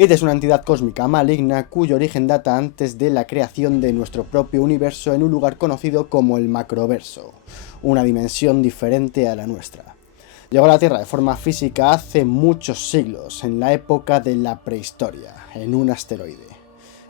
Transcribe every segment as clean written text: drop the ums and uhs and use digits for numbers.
It es una entidad cósmica maligna cuyo origen data antes de la creación de nuestro propio universo en un lugar conocido como el Macroverso, una dimensión diferente a la nuestra. Llegó a la Tierra de forma física hace muchos siglos, en la época de la prehistoria, en un asteroide.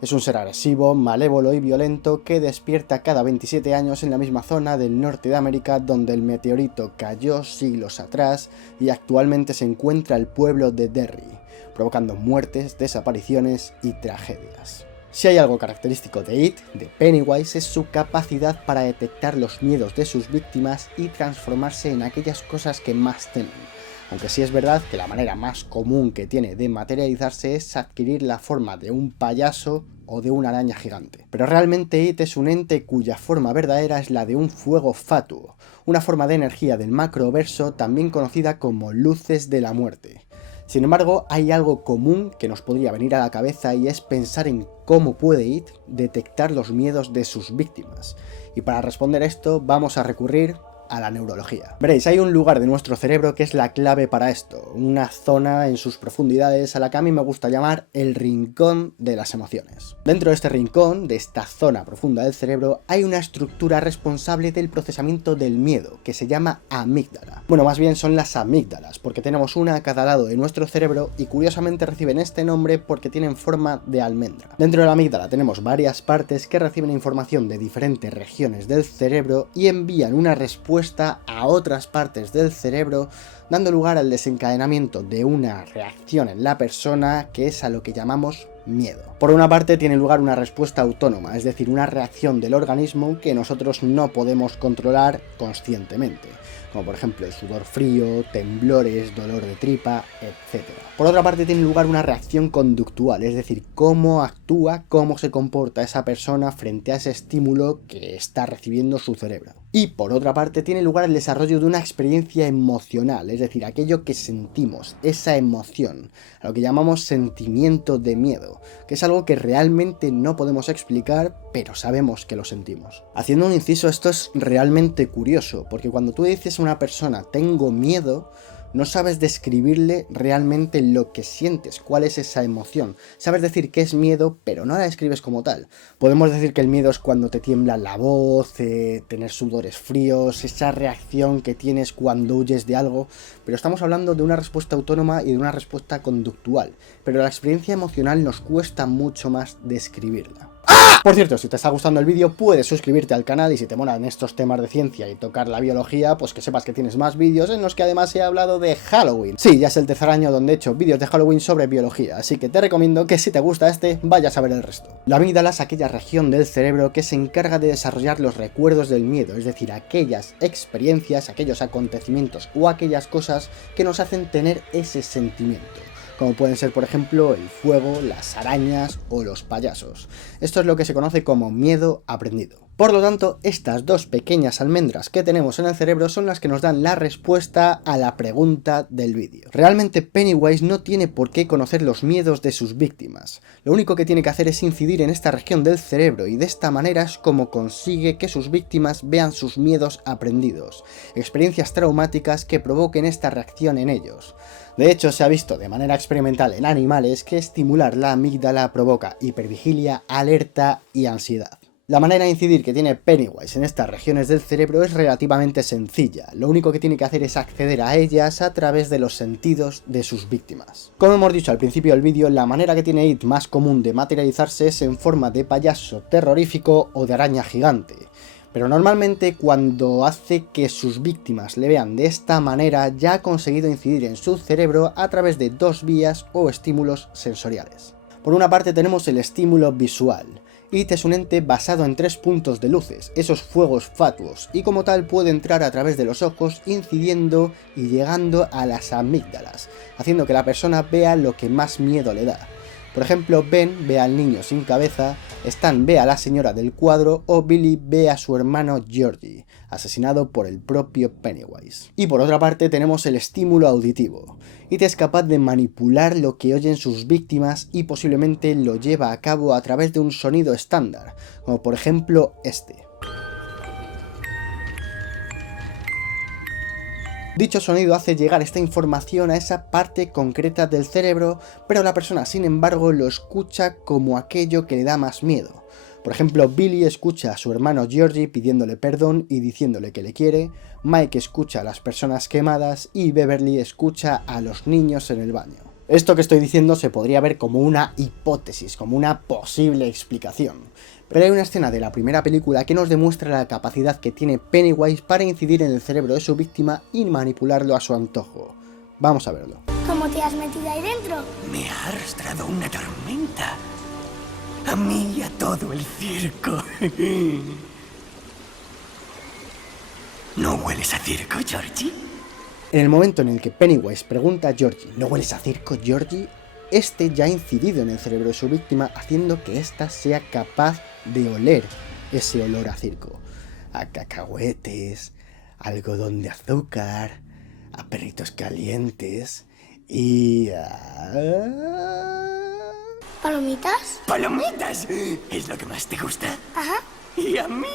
Es un ser agresivo, malévolo y violento que despierta cada 27 años en la misma zona del norte de América donde el meteorito cayó siglos atrás y actualmente se encuentra el pueblo de Derry, provocando muertes, desapariciones y tragedias. Si hay algo característico de It, de Pennywise, es su capacidad para detectar los miedos de sus víctimas y transformarse en aquellas cosas que más temen. Aunque sí es verdad que la manera más común que tiene de materializarse es adquirir la forma de un payaso o de una araña gigante. Pero realmente It es un ente cuya forma verdadera es la de un fuego fatuo, una forma de energía del macroverso también conocida como luces de la muerte. Sin embargo, hay algo común que nos podría venir a la cabeza y es pensar en cómo puede It detectar los miedos de sus víctimas. Y para responder esto vamos a recurrir a la neurología. Veréis, hay un lugar de nuestro cerebro que es la clave para esto, una zona en sus profundidades a la que a mí me gusta llamar el rincón de las emociones. Dentro de este rincón, de esta zona profunda del cerebro, hay una estructura responsable del procesamiento del miedo, que se llama amígdala. Bueno, más bien son las amígdalas, porque tenemos una a cada lado de nuestro cerebro y curiosamente reciben este nombre porque tienen forma de almendra. Dentro de la amígdala tenemos varias partes que reciben información de diferentes regiones del cerebro y envían una respuesta a otras partes del cerebro, dando lugar al desencadenamiento de una reacción en la persona que es a lo que llamamos miedo. Por una parte tiene lugar una respuesta autónoma, es decir, una reacción del organismo que nosotros no podemos controlar conscientemente, como por ejemplo el sudor frío, temblores, dolor de tripa, etc. Por otra parte tiene lugar una reacción conductual, es decir, cómo actúa, cómo se comporta esa persona frente a ese estímulo que está recibiendo su cerebro. Y por otra parte tiene lugar el desarrollo de una experiencia emocional, es decir, aquello que sentimos, esa emoción, a lo que llamamos sentimiento de miedo, que es algo que realmente no podemos explicar, pero sabemos que lo sentimos. Haciendo un inciso, esto es realmente curioso, porque cuando tú dices a una persona tengo miedo, no sabes describirle realmente lo que sientes, cuál es esa emoción. Sabes decir que es miedo, pero no la describes como tal. Podemos decir que el miedo es cuando te tiembla la voz, tener sudores fríos, esa reacción que tienes cuando huyes de algo, pero estamos hablando de una respuesta autónoma y de una respuesta conductual. Pero la experiencia emocional nos cuesta mucho más describirla. Por cierto, si te está gustando el vídeo puedes suscribirte al canal y si te molan estos temas de ciencia y tocar la biología, pues que sepas que tienes más vídeos en los que además he hablado de Halloween. Sí, ya es el tercer año donde he hecho vídeos de Halloween sobre biología, así que te recomiendo que si te gusta este, vayas a ver el resto. La amígdala es aquella región del cerebro que se encarga de desarrollar los recuerdos del miedo, es decir, aquellas experiencias, aquellos acontecimientos o aquellas cosas que nos hacen tener ese sentimiento, como pueden ser por ejemplo el fuego, las arañas o los payasos. Esto es lo que se conoce como miedo aprendido. Por lo tanto, estas dos pequeñas almendras que tenemos en el cerebro son las que nos dan la respuesta a la pregunta del vídeo. Realmente Pennywise no tiene por qué conocer los miedos de sus víctimas. Lo único que tiene que hacer es incidir en esta región del cerebro y de esta manera es como consigue que sus víctimas vean sus miedos aprendidos, experiencias traumáticas que provoquen esta reacción en ellos. De hecho, se ha visto de manera experimental en animales que estimular la amígdala provoca hipervigilia, alerta y ansiedad. La manera de incidir que tiene Pennywise en estas regiones del cerebro es relativamente sencilla, lo único que tiene que hacer es acceder a ellas a través de los sentidos de sus víctimas. Como hemos dicho al principio del vídeo, la manera que tiene It más común de materializarse es en forma de payaso terrorífico o de araña gigante. Pero normalmente cuando hace que sus víctimas le vean de esta manera ya ha conseguido incidir en su cerebro a través de dos vías o estímulos sensoriales. Por una parte tenemos el estímulo visual. It es un ente basado en 3 puntos de luces, esos fuegos fatuos, y como tal puede entrar a través de los ojos incidiendo y llegando a las amígdalas, haciendo que la persona vea lo que más miedo le da. Por ejemplo, Ben ve al niño sin cabeza, Stan ve a la señora del cuadro o Billy ve a su hermano Georgie, asesinado por el propio Pennywise. Y por otra parte tenemos el estímulo auditivo. It es capaz de manipular lo que oyen sus víctimas y posiblemente lo lleva a cabo a través de un sonido estándar, como por ejemplo este. Dicho sonido hace llegar esta información a esa parte concreta del cerebro, pero la persona sin embargo lo escucha como aquello que le da más miedo. Por ejemplo, Billy escucha a su hermano Georgie pidiéndole perdón y diciéndole que le quiere, Mike escucha a las personas quemadas y Beverly escucha a los niños en el baño. Esto que estoy diciendo se podría ver como una hipótesis, como una posible explicación. Pero hay una escena de la primera película que nos demuestra la capacidad que tiene Pennywise para incidir en el cerebro de su víctima y manipularlo a su antojo. Vamos a verlo. ¿Cómo te has metido ahí dentro? Me ha arrastrado una tormenta. A mí y a todo el circo. ¿No hueles a circo, Georgie? En el momento en el que Pennywise pregunta a Georgie, ¿no hueles a circo, Georgie? Este ya ha incidido en el cerebro de su víctima, haciendo que ésta sea capaz de oler ese olor a circo. A cacahuetes, a algodón de azúcar, a perritos calientes y a... ¿Palomitas? ¡Palomitas! ¿Es lo que más te gusta? Ajá. Y a mí.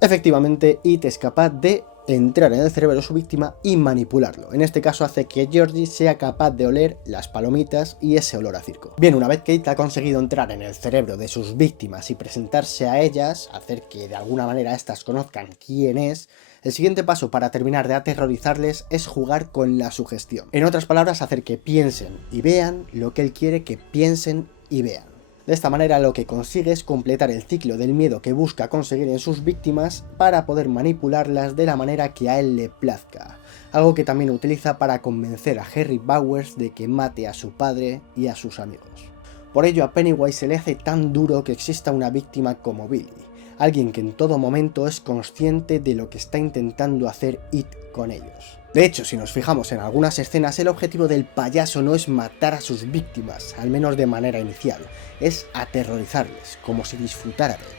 Efectivamente, It es capaz de entrar en el cerebro de su víctima y manipularlo. En este caso hace que Georgie sea capaz de oler las palomitas y ese olor a circo. Bien, una vez que It ha conseguido entrar en el cerebro de sus víctimas y presentarse a ellas, hacer que de alguna manera éstas conozcan quién es, el siguiente paso para terminar de aterrorizarles es jugar con la sugestión. En otras palabras, hacer que piensen y vean lo que él quiere que piensen y vean. De esta manera lo que consigue es completar el ciclo del miedo que busca conseguir en sus víctimas para poder manipularlas de la manera que a él le plazca, algo que también utiliza para convencer a Harry Bowers de que mate a su padre y a sus amigos. Por ello a Pennywise se le hace tan duro que exista una víctima como Billy, alguien que en todo momento es consciente de lo que está intentando hacer It con ellos. De hecho, si nos fijamos en algunas escenas, el objetivo del payaso no es matar a sus víctimas, al menos de manera inicial, es aterrorizarles, como si disfrutara de ello.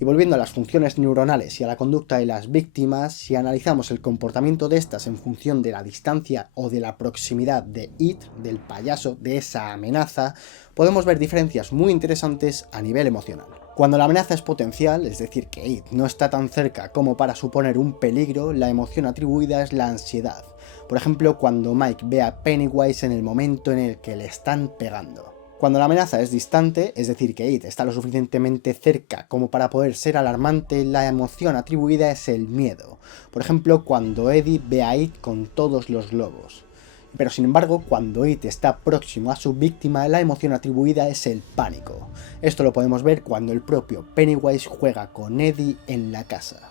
Y volviendo a las funciones neuronales y a la conducta de las víctimas, si analizamos el comportamiento de estas en función de la distancia o de la proximidad de It, del payaso, de esa amenaza, podemos ver diferencias muy interesantes a nivel emocional. Cuando la amenaza es potencial, es decir, que It no está tan cerca como para suponer un peligro, la emoción atribuida es la ansiedad. Por ejemplo, cuando Mike ve a Pennywise en el momento en el que le están pegando. Cuando la amenaza es distante, es decir, que It está lo suficientemente cerca como para poder ser alarmante, la emoción atribuida es el miedo. Por ejemplo, cuando Eddie ve a It con todos los globos. Pero sin embargo, cuando It está próximo a su víctima, la emoción atribuida es el pánico. Esto lo podemos ver cuando el propio Pennywise juega con Eddie en la casa.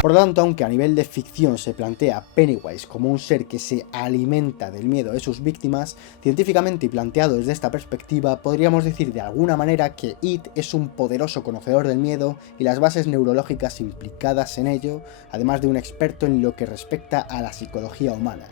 Por lo tanto, aunque a nivel de ficción se plantea a Pennywise como un ser que se alimenta del miedo de sus víctimas, científicamente y planteado desde esta perspectiva, podríamos decir de alguna manera que It es un poderoso conocedor del miedo y las bases neurológicas implicadas en ello, además de un experto en lo que respecta a la psicología humana.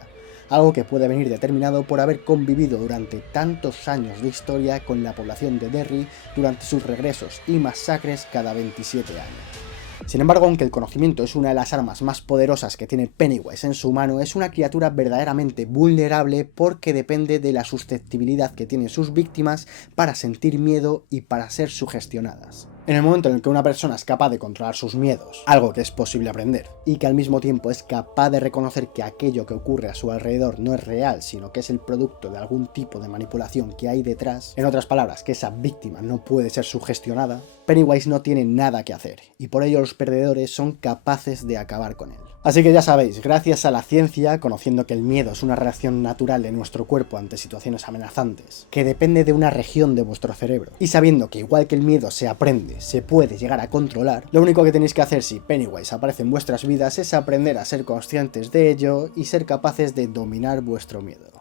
Algo que puede venir determinado por haber convivido durante tantos años de historia con la población de Derry durante sus regresos y masacres cada 27 años. Sin embargo, aunque el conocimiento es una de las armas más poderosas que tiene Pennywise en su mano, es una criatura verdaderamente vulnerable porque depende de la susceptibilidad que tienen sus víctimas para sentir miedo y para ser sugestionadas. En el momento en el que una persona es capaz de controlar sus miedos, algo que es posible aprender, y que al mismo tiempo es capaz de reconocer que aquello que ocurre a su alrededor no es real, sino que es el producto de algún tipo de manipulación que hay detrás, en otras palabras, que esa víctima no puede ser sugestionada, Pennywise no tiene nada que hacer, y por ello los perdedores son capaces de acabar con él. Así que ya sabéis, gracias a la ciencia, conociendo que el miedo es una reacción natural de nuestro cuerpo ante situaciones amenazantes, que depende de una región de vuestro cerebro, y sabiendo que igual que el miedo se aprende, se puede llegar a controlar, lo único que tenéis que hacer si Pennywise aparece en vuestras vidas es aprender a ser conscientes de ello y ser capaces de dominar vuestro miedo.